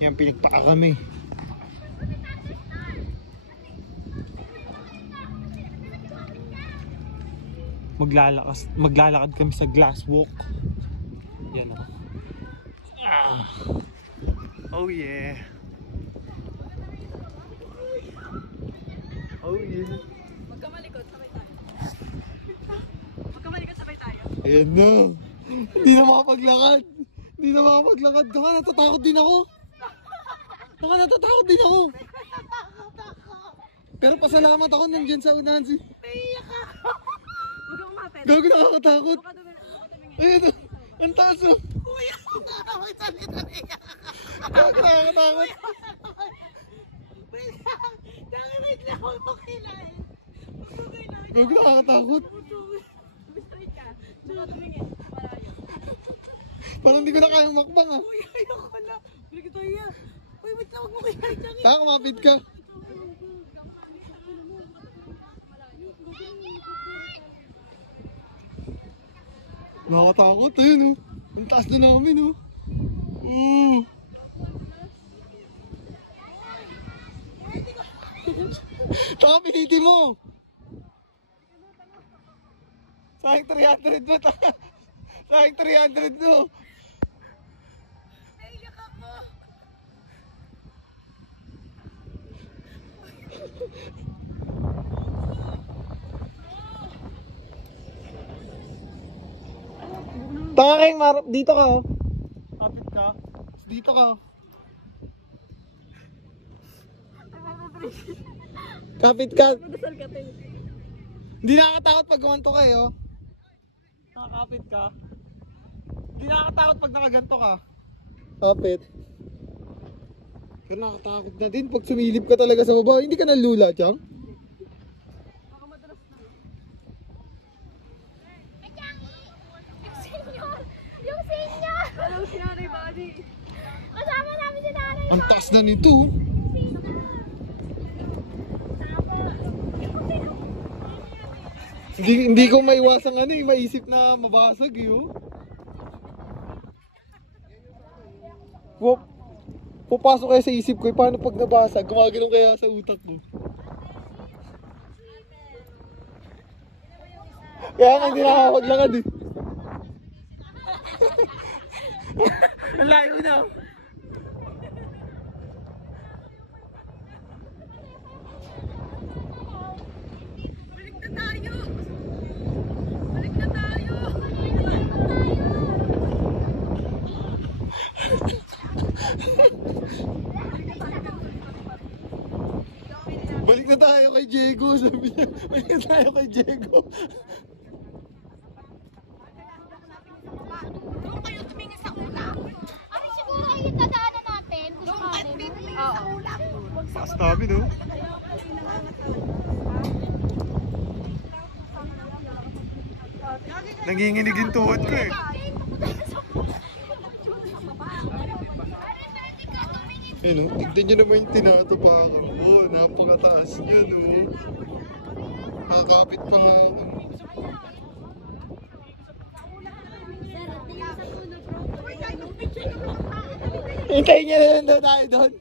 Yan, pinagpaka kami. Maglalakad kami sa glass walk. Yan o. Oh yeah. Oh yeah. Magkamalikot, sabay tayo. Magkamalikot, sabay tayo. Ayan na. Hindi na makapaglakad. Hindi na makapaglakad. Kaka, natatakot din ako. Kaka, natatakot din ako. Pero pasalamat ako nandyan sa unahan si... Naiiyak ka. Huwag kang umapit. Gago, nakakatakot. Baka tumingin. Ayun o. Ang taas o. Kuya, magsalita na iyak. Gago, nakakatakot. Wait lang. Wait lang. Huwag mo kailangan. Gago, nakakatakot. Straight ka. Baka tumingin. Malayo. Parang hindi ko na kayang makbang ah. Kuya, ayoko na. Balik ito iyak. Uy, wait lang. Huwag mo kailangan. Taka, kumapit ka. Nakakatakot, ayun o. Ang taas na namin o. Taka, pinitin mo. Sayang 300 mo, taka. Sayang 300 mo. Naiiyak ako. Taka kayong marap, dito ka oh. Kapit ka. Dito ka. Kapit ka. Magdasal ka tayo. Hindi nakakatakot pag gumanto kayo. Nakakapit ka. Hindi nakakatakot pag nakaganto ka. Kapit. Pero nakakatakot na din pag sumilip ka talaga sa baba. Hindi ka nalula, Chang? Baka madalas na. Yung senior! Alam si Nanay Bani. Kasama namin si nanay. Ang taas na nito. Hindi ko maiwasang ano eh, maisip na mabasag yun. Pupasok kaya sa isip ko, paano pag nabasag? Gumagano'n kaya sa utak ko. Kaya nga hindi nakakapaglakad eh. Ang layo na. Balik na tayo. Balik na tayo. Balik na tayo kay Diego, sabi niya. Balik na tayo kay Diego. Doon kayo tumingin sa ulam. Ano siguro ay yung dadaanan natin? Kung natin. Sa ulam. Taas namin oh. Nanginginig yung tuhod ko eh. Ayun oh, tignan nyo naman yung tinatapakan ko. Napakataas niya no. Nakakapit pa nga ako. Hintayin niya na lang daw tayo doon.